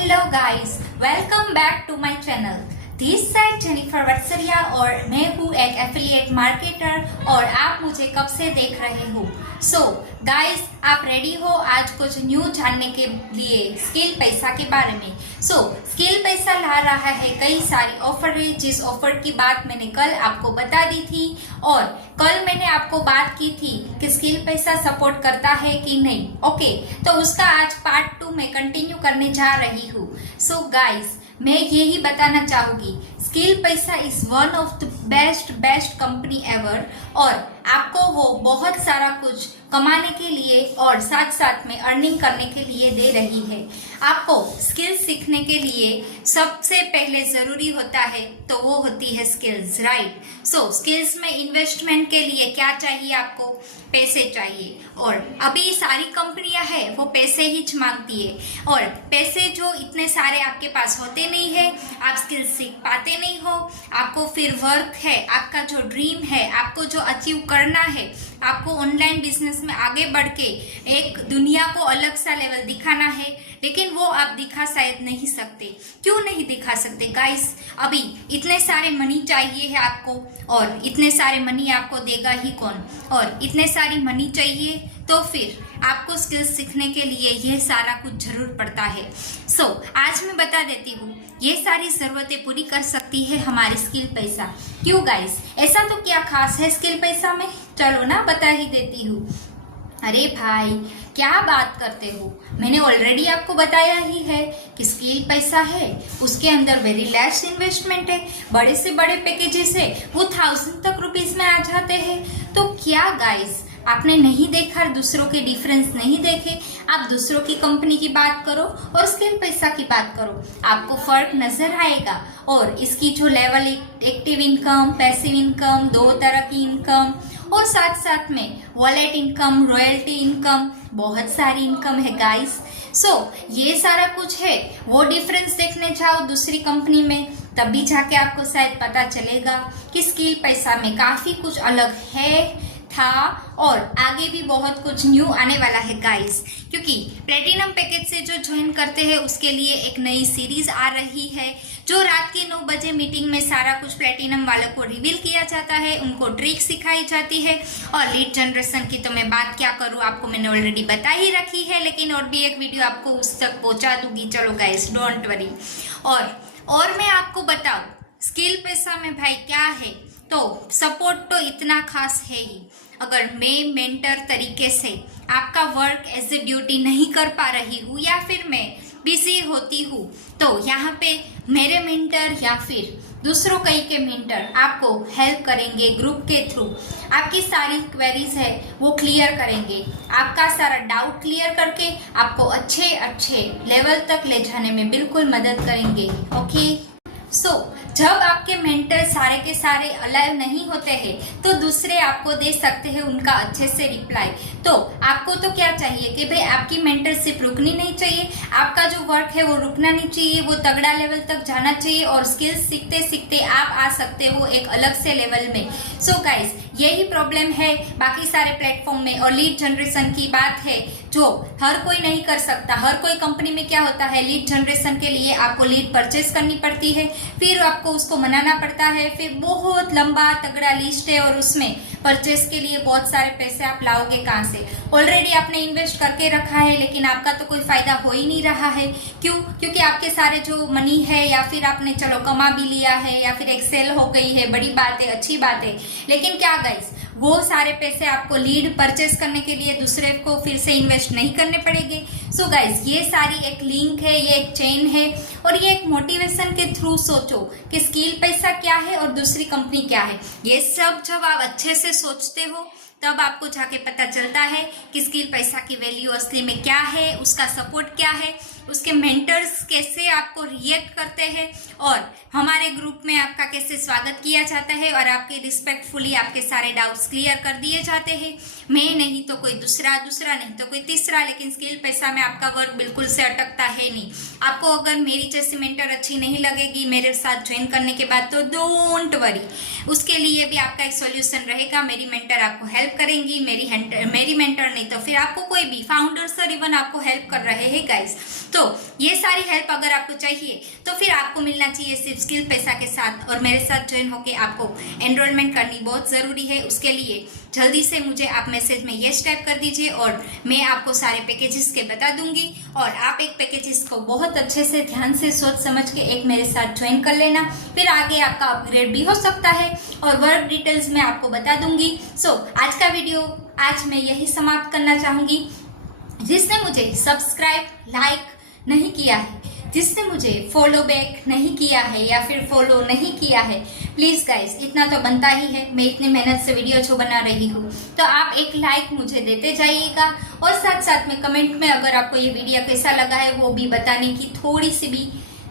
Hello guys, welcome back to my channel. This side Jennifer Vatsaria और मैं हूँ एक एफिलिएट मार्केटर और आप मुझे कब से देख रहे हो। सो गाइस, आप रेडी हो आज कुछ न्यू जानने के लिए स्किल पैसा के बारे में। स्किल पैसा ला रहा है कई सारी ऑफर है, जिस ऑफर की बात मैंने कल आपको बता दी थी और कल मैंने आपको बात की थी कि स्किल पैसा सपोर्ट करता है कि नहीं। ओके, तो उसका आज पार्ट 2 में कंटिन्यू करने जा रही हूँ। सो गाइस, मैं यही बताना चाहूंगी, स्किल पैसा is one of the best company ever और आपको वो बहुत सारा कुछ कमाने के लिए और साथ साथ में अर्निंग करने के लिए दे रही है। आपको स्किल सीखने के लिए सबसे पहले जरूरी होता है तो वो होती है स्किल्स, राइट। स्किल्स में इन्वेस्टमेंट के लिए क्या चाहिए? आपको पैसे चाहिए और अभी सारी कंपनियां हैं वो पैसे ही मांगती है और पैसे जो इतने सारे आपके पास होते नहीं है, आप स्किल सीख पाते नहीं हो। आपको फिर वर्क है, आपका जो ड्रीम है, आपको जो अचीव करना है, आपको ऑनलाइन बिजनेस में आगे बढ़ के एक दुनिया को अलग सा लेवल दिखाना है, लेकिन वो आप दिखा शायद नहीं सकते। क्यों नहीं दिखा सकते गाइस? अभी इतने सारे मनी चाहिए है आपको और इतने सारे मनी आपको देगा ही कौन? और इतने सारी मनी चाहिए तो फिर आपको स्किल्स सीखने के लिए ये सारा कुछ जरूर पड़ता है। आज मैं बता देती हूँ, ये सारी जरूरतें पूरी कर सकती है हमारी स्किल पैसा। क्यों गाइस, ऐसा तो क्या खास है स्किल पैसा में? चलो ना बता ही देती हूँ। अरे भाई, क्या बात करते हो, मैंने ऑलरेडी आपको बताया ही है कि स्किल पैसा है, उसके अंदर वेरी लेस इन्वेस्टमेंट है, बड़े से बड़े पैकेजेस है, वो 1000 तक रुपीज में आ जाते हैं। तो क्या गाइस, आपने नहीं देखा, दूसरों के डिफरेंस नहीं देखे? आप दूसरों की कंपनी की बात करो और स्किल पैसा की बात करो, आपको फर्क नजर आएगा। और इसकी जो level, active income, passive income, 2 तरह की इनकम और साथ साथ में वॉलेट इनकम, रॉयल्टी इनकम, बहुत सारी इनकम है गाइस। ये सारा कुछ है, वो डिफरेंस देखने जाओ दूसरी कंपनी में, तभी जाके आपको शायद पता चलेगा कि स्किल पैसा में काफी कुछ अलग है, था और आगे भी बहुत कुछ न्यू आने वाला है गाइस। क्योंकि प्लेटिनम पैकेज से जो ज्वाइन करते हैं उसके लिए एक नई सीरीज आ रही है, जो रात के 9 बजे मीटिंग में सारा कुछ प्लेटिनम वालों को रिवील किया जाता है, उनको ट्रिक सिखाई जाती है। और लीड जनरेशन की तो मैं बात क्या करूं, आपको मैंने ऑलरेडी बता ही रखी है, लेकिन और भी एक वीडियो आपको उस तक पहुंचा दूंगी। चलो गाइस, डोंट वरी। और मैं आपको बताऊं स्किल पैसा में भाई क्या है, तो सपोर्ट तो इतना खास है ही। अगर मैं मेंटर तरीके से आपका वर्क एज ए ड्यूटी नहीं कर पा रही हूँ या फिर मैं बिजी होती हूँ, तो यहाँ पे मेरे मेंटर या फिर दूसरों कई के मेंटर आपको हेल्प करेंगे ग्रुप के थ्रू। आपकी सारी क्वेरीज है वो क्लियर करेंगे, आपका सारा डाउट क्लियर करके आपको अच्छे लेवल तक ले जाने में बिल्कुल मदद करेंगे। ओके, जब आपके मेंटर सारे के सारे अलाइव नहीं होते हैं तो दूसरे आपको दे सकते हैं उनका अच्छे से रिप्लाई। तो आपको तो क्या चाहिए कि भाई आपकी मेंटरशिप रुकनी नहीं चाहिए, आपका जो वर्क है वो रुकना नहीं चाहिए, वो तगड़ा लेवल तक जाना चाहिए और स्किल्स सीखते सीखते आप आ सकते हो एक अलग से लेवल में। गाइस, यही प्रॉब्लम है बाकी सारे प्लेटफॉर्म में। और लीड जनरेशन की बात है जो हर कोई नहीं कर सकता। हर कोई कंपनी में क्या होता है, लीड जनरेशन के लिए आपको लीड परचेस करनी पड़ती है, फिर आपको उसको मनाना पड़ता है, फिर बहुत लंबा तगड़ा लिस्ट है और उसमें परचेस के लिए बहुत सारे पैसे आप लाओगे कहाँ से? ऑलरेडी आपने इन्वेस्ट करके रखा है लेकिन आपका तो कोई फायदा हो ही नहीं रहा है। क्यों? क्योंकि आपके सारे जो मनी है या फिर आपने चलो कमा भी लिया है या फिर एक सेल हो गई है, बड़ी बात है, अच्छी बात है, लेकिन क्या गाइस, वो सारे पैसे आपको लीड परचेस करने के लिए दूसरे को फिर से इन्वेस्ट नहीं करने पड़ेंगे। गाइस, ये सारी एक लिंक है, ये एक चेन है और ये एक मोटिवेशन के थ्रू सोचो कि स्किल पैसा क्या है और दूसरी कंपनी क्या है। ये सब जब आप अच्छे से सोचते हो तब आपको जाके पता चलता है कि स्किल पैसा की वैल्यू असली में क्या है, उसका सपोर्ट क्या है, उसके मेंटर्स कैसे आपको रिएक्ट करते हैं और हमारे ग्रुप में आपका कैसे स्वागत किया जाता है और आपके रिस्पेक्टफुली आपके सारे डाउट्स क्लियर कर दिए जाते हैं। मैं नहीं तो कोई दूसरा नहीं तो कोई तीसरा, लेकिन स्किल पैसा में आपका वर्क बिल्कुल से अटकता है नहीं। आपको अगर मेरी जैसी मेंटर अच्छी नहीं लगेगी मेरे साथ ज्वाइन करने के बाद, तो डोंट वरी, उसके लिए भी आपका एक सॉल्यूशन रहेगा। मेरी मेंटर आपको हेल्प करेंगी, मेरी मेंटर नहीं तो फिर आपको कोई भी फाउंडर सर इवन आपको हेल्प कर रहे हैं गाइस। तो ये सारी हेल्प अगर आपको चाहिए तो फिर आपको मिलना चाहिए सिर्फ स्किल पैसा के साथ, और मेरे साथ ज्वाइन होके आपको एनरोलमेंट करनी बहुत ज़रूरी है। उसके लिए जल्दी से मुझे आप मैसेज में यस टाइप कर दीजिए और मैं आपको सारे पैकेजेस के बता दूंगी, और आप एक पैकेजेस को बहुत अच्छे से ध्यान से सोच समझ के एक मेरे साथ ज्वाइन कर लेना, फिर आगे आपका अपग्रेड भी हो सकता है, और वर्क डिटेल्स मैं आपको बता दूंगी। सो आज का वीडियो आज मैं यही समाप्त करना चाहूंगी। जिसने मुझे सब्सक्राइब लाइक नहीं किया है, जिसने मुझे फॉलो बैक नहीं किया है या फिर फॉलो नहीं किया है, प्लीज गाइस इतना तो बनता ही है, मैं इतनी मेहनत से वीडियो जो बना रही हूँ, तो आप एक लाइक मुझे देते जाइएगा, और साथ साथ में कमेंट में अगर आपको ये वीडियो कैसा लगा है वो भी बताने की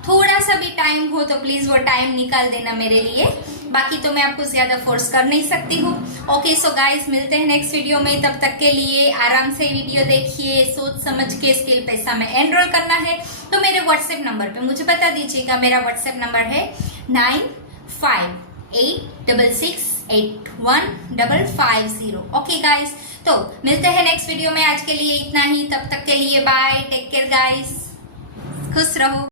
थोड़ा सा भी टाइम हो तो प्लीज वो टाइम निकाल देना मेरे लिए। बाकी तो मैं आपको ज्यादा फोर्स कर नहीं सकती हूँ। ओके सो गाइस, मिलते हैं नेक्स्ट वीडियो में। तब तक के लिए आराम से वीडियो देखिए, सोच समझ के स्किल पैसा में एनरोल करना है तो मेरे व्हाट्सएप नंबर पे मुझे बता दीजिएगा। मेरा व्हाट्सएप नंबर है 9586681550। ओके गाइस, तो मिलते हैं नेक्स्ट वीडियो में। आज के लिए इतना ही, तब तक के लिए बाय, टेक केयर गाइस, खुश रहो।